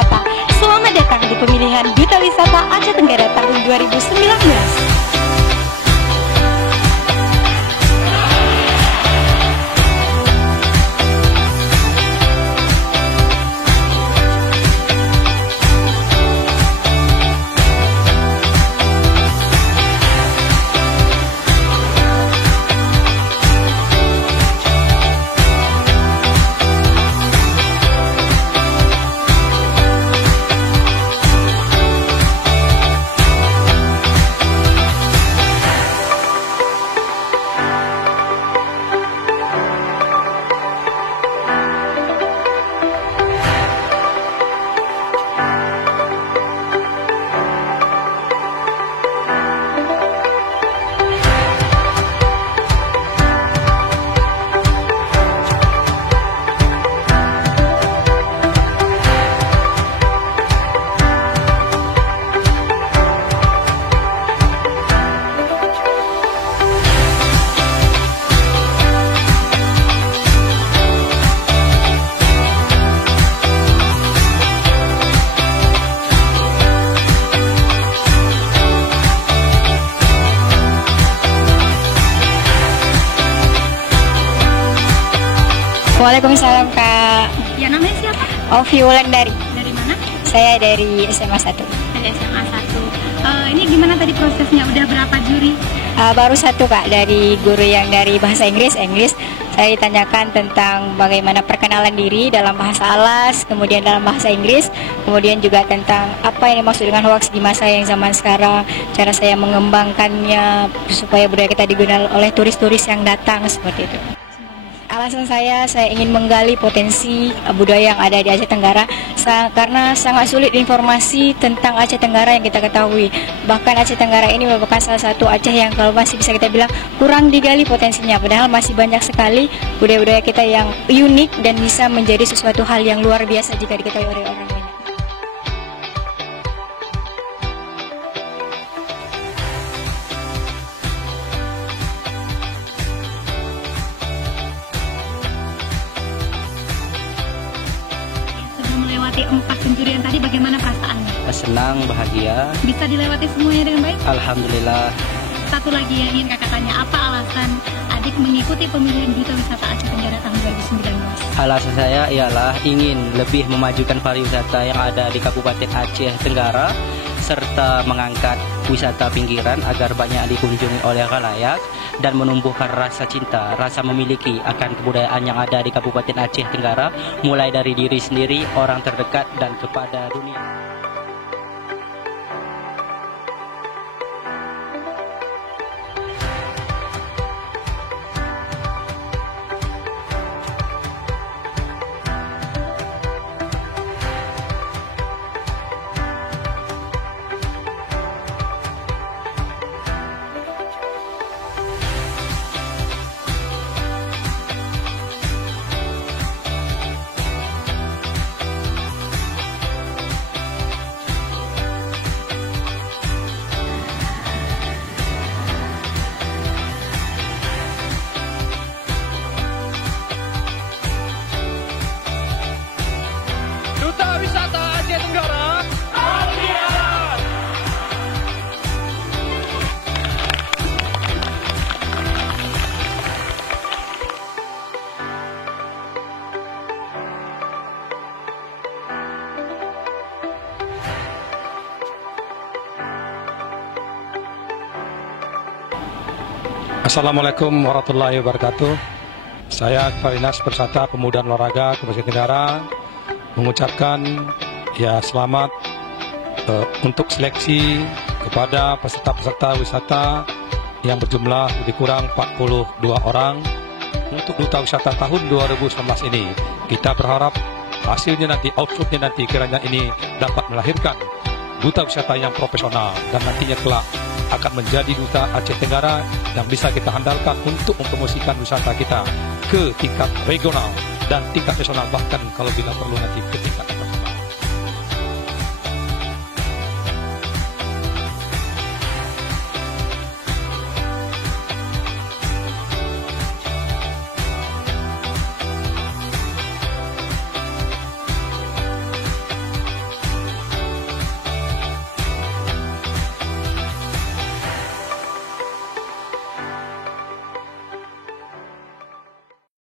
Wisata. Selamat datang di pemilihan Duta Wisata Aceh Tenggara tahun 2019. Waalaikumsalam Kak. Ya, namanya siapa? Ovi Wulandari. Dari mana? Saya dari SMA 1. Dari SMA 1. Ini gimana tadi prosesnya? Udah berapa juri? Baru satu Kak, dari guru yang dari bahasa Inggris. Saya ditanyakan tentang bagaimana perkenalan diri dalam bahasa Alas, kemudian dalam bahasa Inggris, kemudian juga tentang apa yang dimaksud dengan hoax di masa yang zaman sekarang, cara saya mengembangkannya supaya budaya kita digunakan oleh turis-turis yang datang, seperti itu. Alasan saya ingin menggali potensi budaya yang ada di Aceh Tenggara karena sangat sulit informasi tentang Aceh Tenggara yang kita ketahui. Bahkan Aceh Tenggara ini merupakan salah satu Aceh yang kalau masih bisa kita bilang kurang digali potensinya. Padahal masih banyak sekali budaya-budaya kita yang unik dan bisa menjadi sesuatu hal yang luar biasa jika diketahui oleh orang banyak. Melewati 4 penjurian tadi, bagaimana perasaannya? Senang, bahagia. Bisa dilewati semuanya dengan baik? Alhamdulillah. Satu lagi yang ingin kakak tanya, apa alasan adik mengikuti pemilihan Duta Wisata Aceh Tenggara tahun 2019? Alasan saya ialah ingin lebih memajukan pariwisata yang ada di Kabupaten Aceh Tenggara serta mengangkat wisata pinggiran agar banyak dikunjungi oleh khalayak dan menumbuhkan rasa cinta, rasa memiliki akan kebudayaan yang ada di Kabupaten Aceh Tenggara, mulai dari diri sendiri, orang terdekat, dan kepada dunia. Duta Wisata Aceh Tenggara. Assalamualaikum warahmatullahi wabarakatuh. Saya Kepala Dinas Pariwisata Pemuda dan Olahraga Kabupaten Tenggara mengucapkan selamat untuk seleksi kepada peserta-peserta wisata yang berjumlah lebih kurang 42 orang untuk Duta Wisata tahun 2019 ini. Kita berharap hasilnya nanti, outputnya nanti kiranya ini dapat melahirkan Duta Wisata yang profesional dan nantinya kelak akan menjadi Duta Aceh Tenggara yang bisa kita andalkan untuk mempromosikan wisata kita ke tingkat regional dan tingkat nasional, bahkan kalau bila perlu nanti ke tingkat internasional.